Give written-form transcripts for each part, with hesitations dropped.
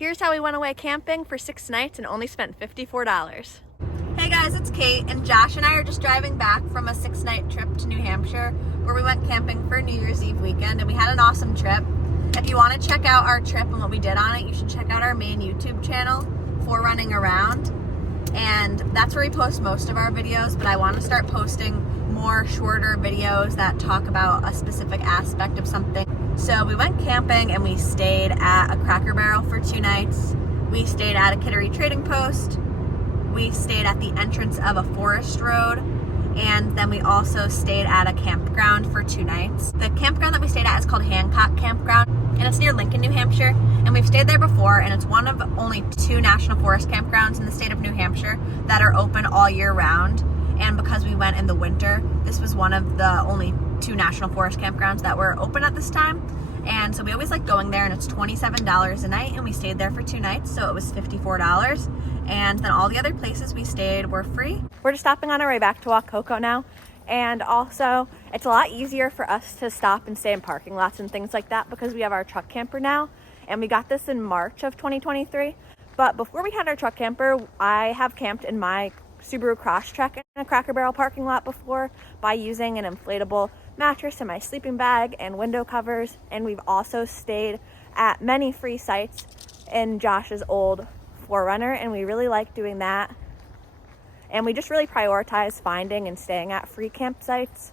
Here's how we went away camping for 6 nights and only spent $54. Hey guys, it's Kate, and Josh and I are just driving back from a 6-night trip to New Hampshire where we went camping for New Year's Eve weekend, and we had an awesome trip. If you want to check out our trip and what we did on it, you should check out our main YouTube channel, For Running Around, and that's where we post most of our videos, but I want to start posting more shorter videos that talk about a specific aspect of something. So we went camping and we stayed at a Cracker Barrel for 2 nights. We stayed at a Kittery Trading Post. We stayed at the entrance of a forest road. And then we also stayed at a campground for 2 nights. The campground that we stayed at is called Hancock Campground, and it's near Lincoln, New Hampshire. And we've stayed there before, and it's one of only 2 national forest campgrounds in the state of New Hampshire that are open all year round. And because we went in the winter, this was one of the only 2 national forest campgrounds that were open at this time. And so we always like going there, and it's $27 a night, and we stayed there for 2 nights, so it was $54. And then all the other places we stayed were free. We're just stopping on our way back to Wacoco now, and also it's a lot easier for us to stop and stay in parking lots and things like that because we have our truck camper now, and we got this in March of 2023. But before we had our truck camper, I have camped in my Subaru Crosstrek in a Cracker Barrel parking lot before by using an inflatable mattress in my sleeping bag and window covers, and we've also stayed at many free sites in Josh's old 4Runner, and we really like doing that. And we just really prioritize finding and staying at free campsites,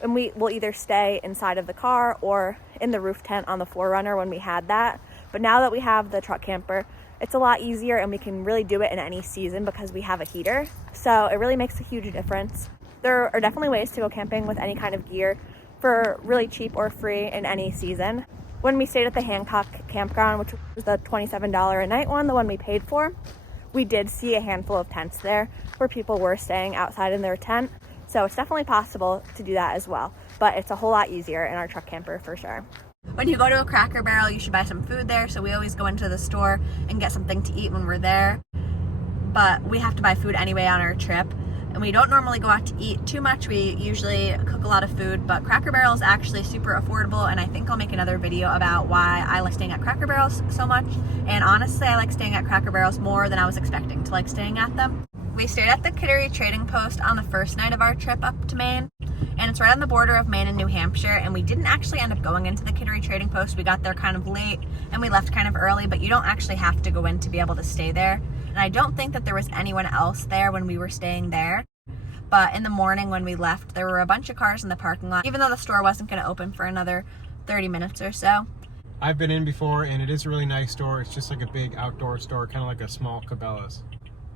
and we will either stay inside of the car or in the roof tent on the 4Runner when we had that. But now that we have the truck camper, it's a lot easier, and we can really do it in any season because we have a heater. So it really makes a huge difference. There are definitely ways to go camping with any kind of gear for really cheap or free in any season. When we stayed at the Hancock Campground, which was the $27 a night one, the one we paid for, we did see a handful of tents there where people were staying outside in their tent. So it's definitely possible to do that as well, but it's a whole lot easier in our truck camper for sure. When you go to a Cracker Barrel, you should buy some food there, so we always go into the store and get something to eat when we're there. But we have to buy food anyway on our trip, and we don't normally go out to eat too much. We usually cook a lot of food, but Cracker Barrel is actually super affordable, and I think I'll make another video about why I like staying at Cracker Barrels so much. And honestly, I like staying at Cracker Barrels more than I was expecting to like staying at them. We stayed at the Kittery Trading Post on the first night of our trip up to Maine, and it's right on the border of Maine and New Hampshire, and we didn't actually end up going into the Kittery Trading Post. We got there kind of late, and we left kind of early, but you don't actually have to go in to be able to stay there. And I don't think that there was anyone else there when we were staying there. But in the morning when we left, there were a bunch of cars in the parking lot, even though the store wasn't going to open for another 30 minutes or so. I've been in before, and it is a really nice store. It's just like a big outdoor store, kind of like a small Cabela's.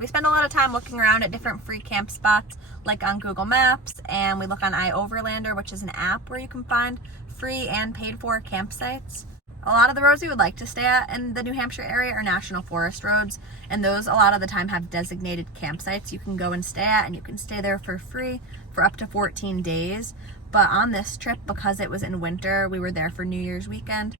We spend a lot of time looking around at different free camp spots, like on Google Maps, and we look on iOverlander, which is an app where you can find free and paid for campsites. A lot of the roads we would like to stay at in the New Hampshire area are national forest roads, and those a lot of the time have designated campsites you can go and stay at, and you can stay there for free for up to 14 days. But on this trip, because it was in winter, we were there for New Year's weekend.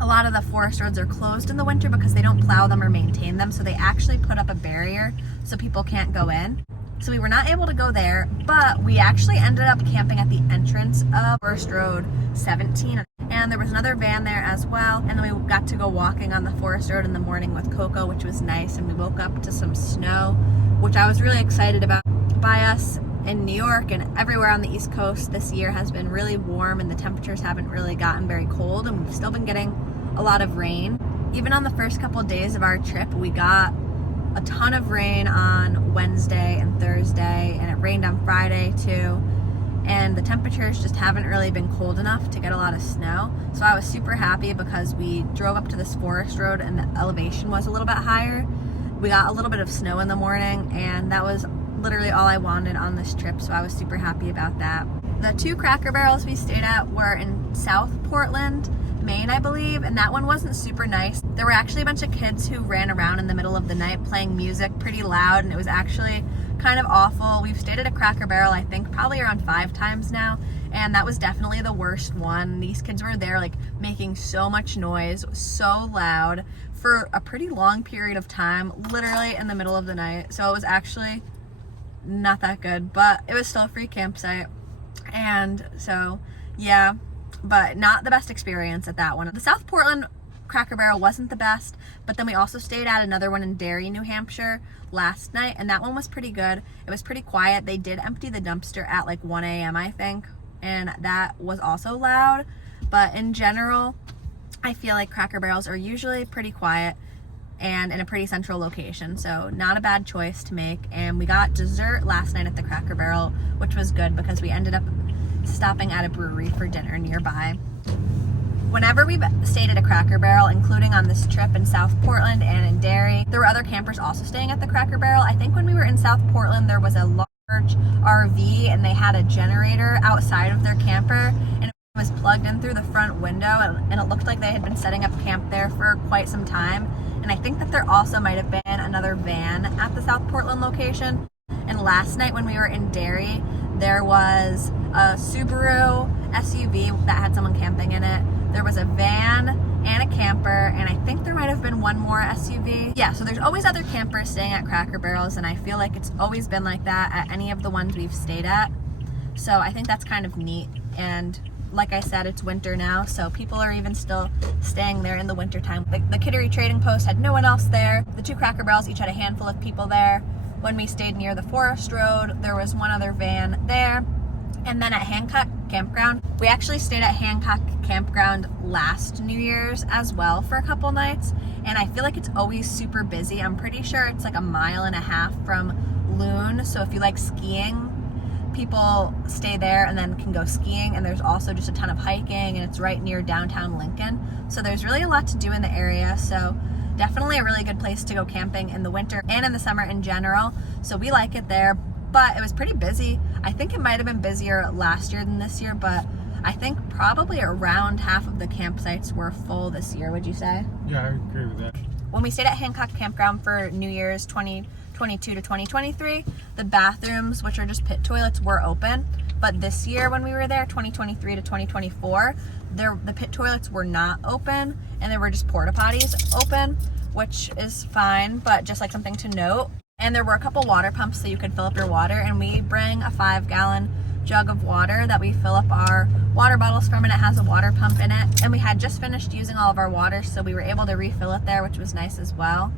A lot of the forest roads are closed in the winter because they don't plow them or maintain them, so they actually put up a barrier so people can't go in. So we were not able to go there, but we actually ended up camping at the entrance of Forest Road 17, and there was another van there as well. And then we got to go walking on the forest road in the morning with Coco, which was nice, and we woke up to some snow, which I was really excited about. By us in New York and everywhere on the East Coast this year has been really warm, and the temperatures haven't really gotten very cold, and we've still been getting a lot of rain. Even on the first couple of days of our trip, we got a ton of rain on Wednesday and Thursday, and it rained on Friday too, and the temperatures just haven't really been cold enough to get a lot of snow. So I was super happy because we drove up to this forest road and the elevation was a little bit higher. We got a little bit of snow in the morning, and that was literally all I wanted on this trip, so I was super happy about that. The 2 Cracker Barrels we stayed at were in South Portland, Maine, I believe, and that one wasn't super nice. There were actually a bunch of kids who ran around in the middle of the night playing music pretty loud, and it was actually kind of awful. We've stayed at a Cracker Barrel, I think, probably around 5 times now, and that was definitely the worst one. These kids were there like making so much noise, so loud, for a pretty long period of time, literally in the middle of the night. So it was actually not that good, but it was still a free campsite. And so, yeah, but not the best experience at that one. The South Portland Cracker Barrel wasn't the best, but then we also stayed at another one in Derry, New Hampshire last night, and that one was pretty good. It was pretty quiet. They did empty the dumpster at like 1 a.m. I think, and that was also loud. But in general, I feel like Cracker Barrels are usually pretty quiet and in a pretty central location, so not a bad choice to make. And we got dessert last night at the Cracker Barrel, which was good because we ended up stopping at a brewery for dinner nearby. Whenever we've stayed at a Cracker Barrel, including on this trip in South Portland and in Derry, there were other campers also staying at the Cracker Barrel. I think when we were in South Portland, there was a large RV and they had a generator outside of their camper, and it was plugged in through the front window, and it looked like they had been setting up camp there for quite some time. And I think that there also might have been another van at the South Portland location. And last night when we were in Derry, there was a Subaru SUV that had someone camping in it. There was a van and a camper, and I think there might have been one more SUV. Yeah, so there's always other campers staying at Cracker Barrels, and I feel like it's always been like that at any of the ones we've stayed at. So I think that's kind of neat. And like I said, it's winter now, so people are even still staying there in the winter time. The Kittery Trading Post had no one else there. The two Cracker Barrels each had a handful of people there. When we stayed near the Forest Road, there was one other van there. And then at Hancock Campground, we actually stayed at Hancock Campground last New Year's as well for a couple nights, and I feel like it's always super busy. I'm pretty sure it's like 1.5 miles from Loon, so if you like skiing, people stay there and then can go skiing. And there's also just a ton of hiking, and it's right near downtown Lincoln, so there's really a lot to do in the area. So definitely a really good place to go camping in the winter and in the summer in general, so we like it there. But it was pretty busy. I think it might have been busier last year than this year, but I think probably around half of the campsites were full this year, would you say? Yeah, I agree with that. When we stayed at Hancock Campground for New Year's 2022 to 2023, the bathrooms, which are just pit toilets, were open. But this year when we were there, 2023 to 2024, the pit toilets were not open, and there were just porta potties open, which is fine, but just like something to note. And there were a couple water pumps so you could fill up your water, and we bring a 5-gallon jug of water that we fill up our water bottles from, and it has a water pump in it. And we had just finished using all of our water, so we were able to refill it there, which was nice as well.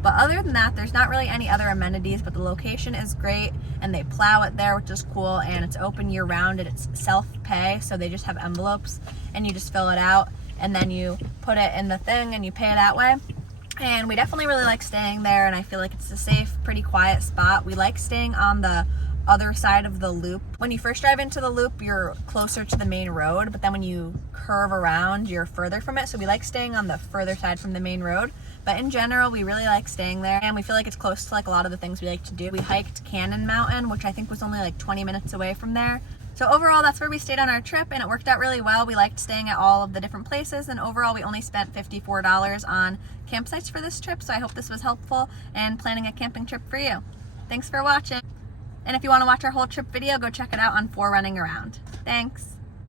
But other than that, there's not really any other amenities, but the location is great, and they plow it there, which is cool, and it's open year round, and it's self-pay, so they just have envelopes, and you just fill it out, and then you put it in the thing, and you pay that way. And we definitely really like staying there, and I feel like it's a safe, pretty quiet spot. We like staying on the other side of the loop. When you first drive into the loop, you're closer to the main road, but then when you curve around, you're further from it. So we like staying on the further side from the main road. But in general, we really like staying there, and we feel like it's close to like a lot of the things we like to do. We hiked Cannon Mountain, which I think was only like 20 minutes away from there. So overall, that's where we stayed on our trip, and it worked out really well. We liked staying at all of the different places, and overall we only spent $54 on campsites for this trip, so I hope this was helpful in planning a camping trip for you. Thanks for watching, and if you want to watch our whole trip video, go check it out on 4Running Around. Thanks.